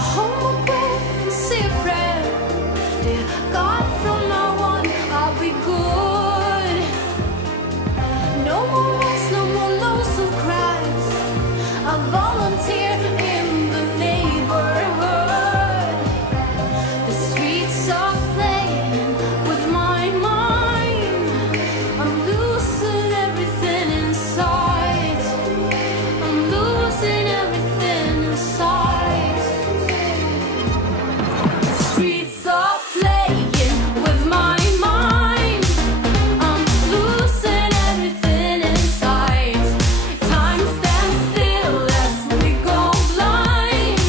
hold my breath and say a prayer. Dear God, from now on I'll be good. No more wars, no more lonesome cries. I'll volunteer in the neighborhood. The streets are playing with my mind. I'm losing everything inside. I'm losing everything inside. The streets are playing with my mind. I'm losing everything inside. Time stands still as we go blind.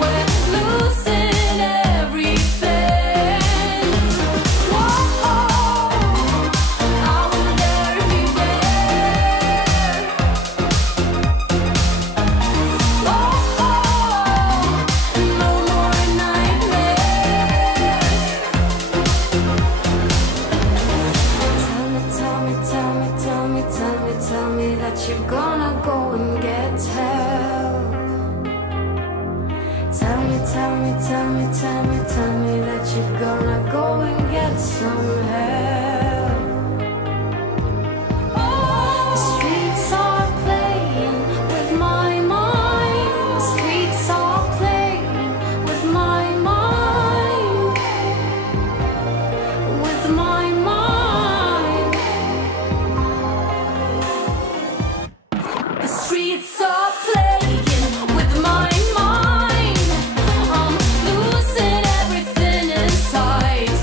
We're losing everything. Whoa, I wonder if you dare. Whoa, no more nightmares. Tell me that you're gonna go and get help. Tell me that you're gonna go and get some help. The streets are playing with my mind. The streets are playing with my mind. With my mind. The streets are playing with my mind. I'm losing everything inside.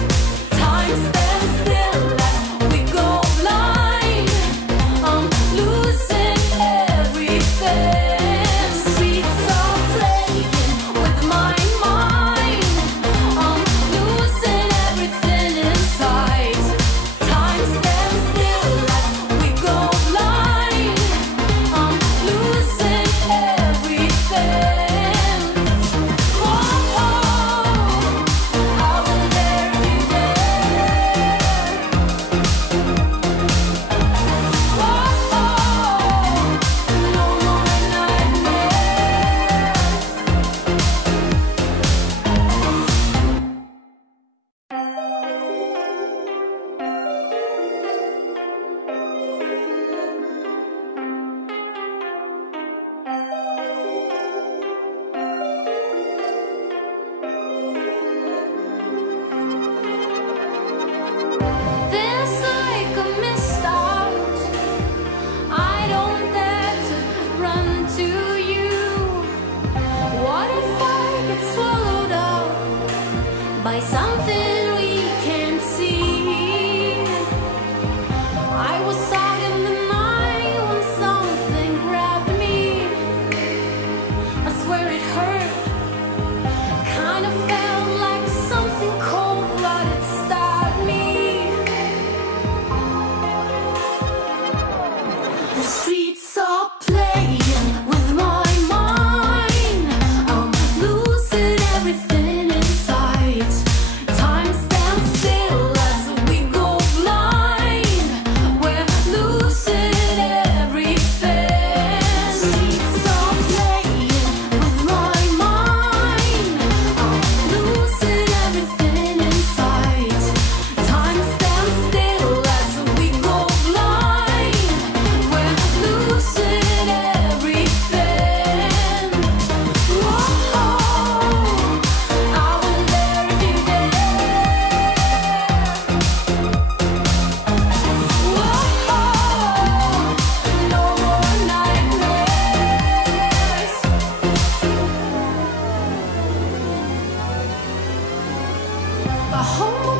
Time stands still as we go blind. I'm losing everything. Streets are playing with my mind. I'm losing everything inside. Time stands still as we go blind. I'm losing everything. Whoa, I wonder if you dare. Whoa, no more nightmares. Feels like I missed out. I don't dare to run to you. What if I get swallowed up by something we can't see? I was out in the night when something grabbed me. I swear it hurt. Kind of felt like something cold-blooded stabbed me. The streets are playing with my mind. I'm losing everything inside. Time stands still as we go blind. We're losing everything. Streets are playing with my mind. I'm losing everything inside. Time stands still as we go blind. We're losing everything. Whoa, I wonder if you dare. Whoa, no more nightmares. I hold my